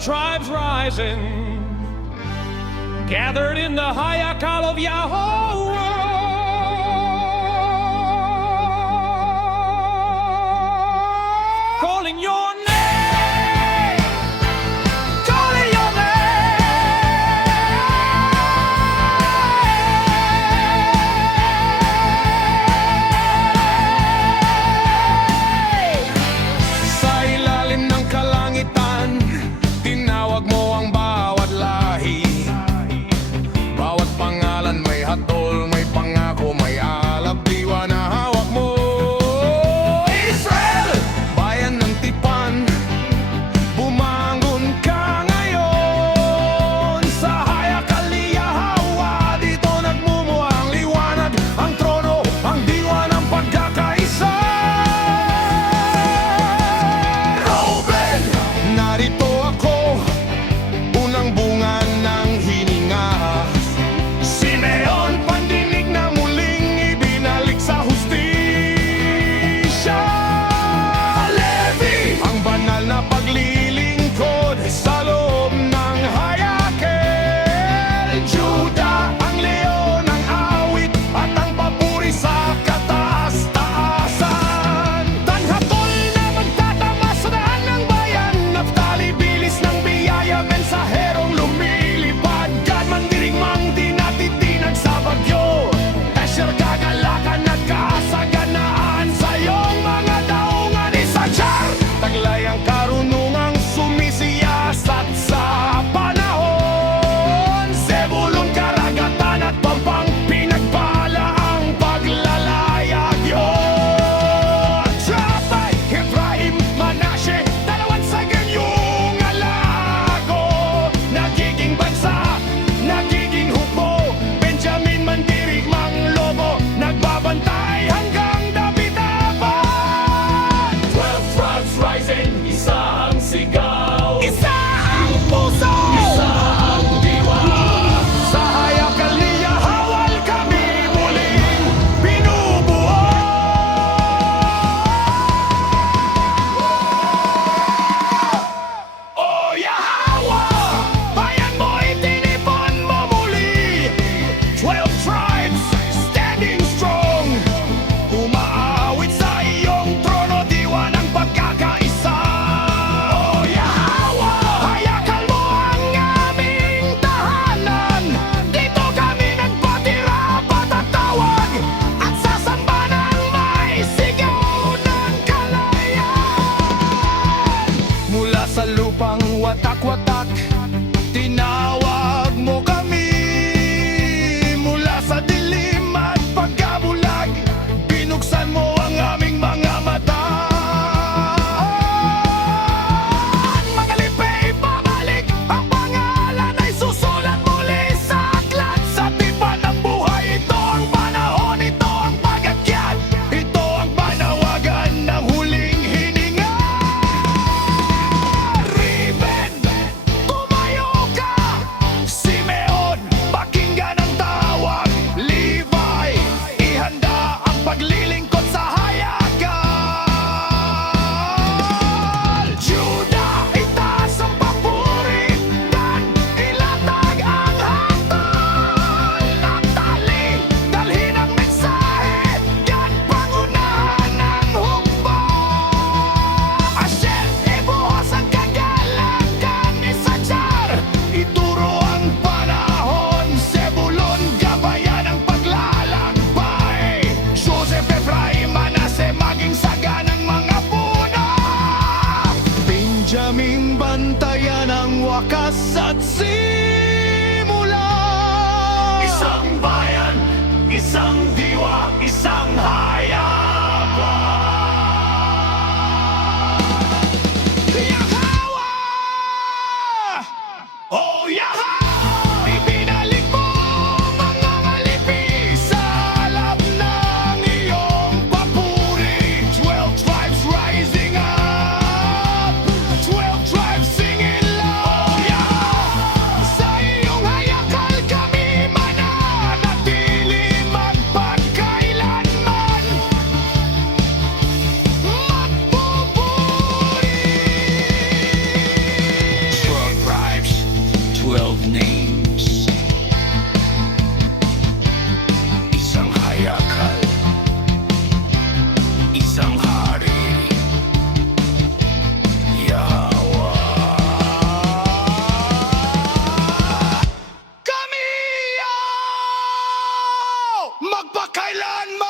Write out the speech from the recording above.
tribes rising, gathered in the high call of Yahweh. watak-watak Tinawag mo ka wakas simula. Isang bayan, isang di isang hari Yahawa Kami! Magpakailanman!